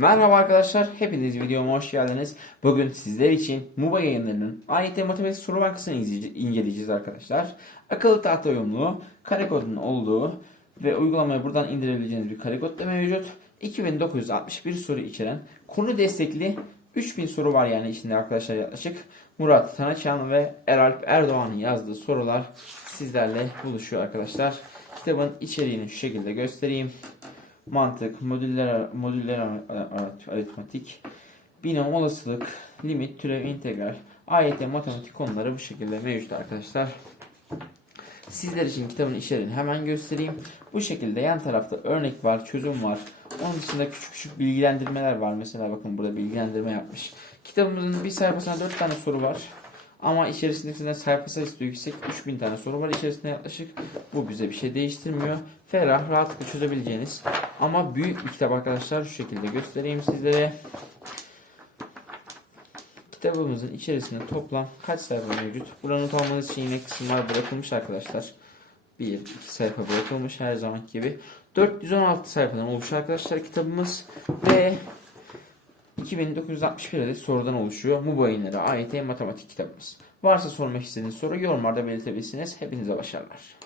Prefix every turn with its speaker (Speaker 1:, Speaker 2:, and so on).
Speaker 1: Merhaba arkadaşlar, hepiniz videoma hoş geldiniz. Bugün sizler için MUBA yayınlarının AYT Matematik Soru Bankası'nı inceleyeceğiz arkadaşlar. Akıllı tahta uyumlu, kare kodunun olduğu ve uygulamaya buradan indirebileceğiniz bir kare kod da mevcut. 2961 soru içeren konu destekli 3000 soru var yani içinde arkadaşlar yaklaşık. Murat Tanaçan ve Eralp Erdoğan'ın yazdığı sorular sizlerle buluşuyor arkadaşlar. Kitabın içeriğini şu şekilde göstereyim mantık, modüller, modüller ar- aritmatik, binom olasılık, limit, türev, integral, AYT matematik konuları bu şekilde mevcut arkadaşlar. Sizler için kitabın içeriğini hemen göstereyim. Bu şekilde yan tarafta örnek var, çözüm var. Onun dışında küçük küçük bilgilendirmeler var. Mesela bakın burada bilgilendirme yapmış. Kitabımızın bir sayfasına 4 tane soru var. Ama içerisinde sayfa sayısı da yüksek. 3000 tane soru var içerisinde yaklaşık. Bu bize bir şey değiştirmiyor. Ferah, rahatlıkla çözebileceğiniz ama büyük bir kitap arkadaşlar. Şu şekilde göstereyim sizlere. Kitabımızın içerisinde toplam kaç sayfa mevcut? Buranın not almanız için yine kısımlar bırakılmış arkadaşlar. Bir, iki sayfa bırakılmış her zaman gibi. 416 sayfadan oluşuyor arkadaşlar kitabımız. Ve 2961 adet sorudan oluşuyor. MUBA yayınları AYT matematik kitabımız. Varsa sormak istediğiniz soru yorumlarda belirtebilirsiniz. Hepinize başarılar.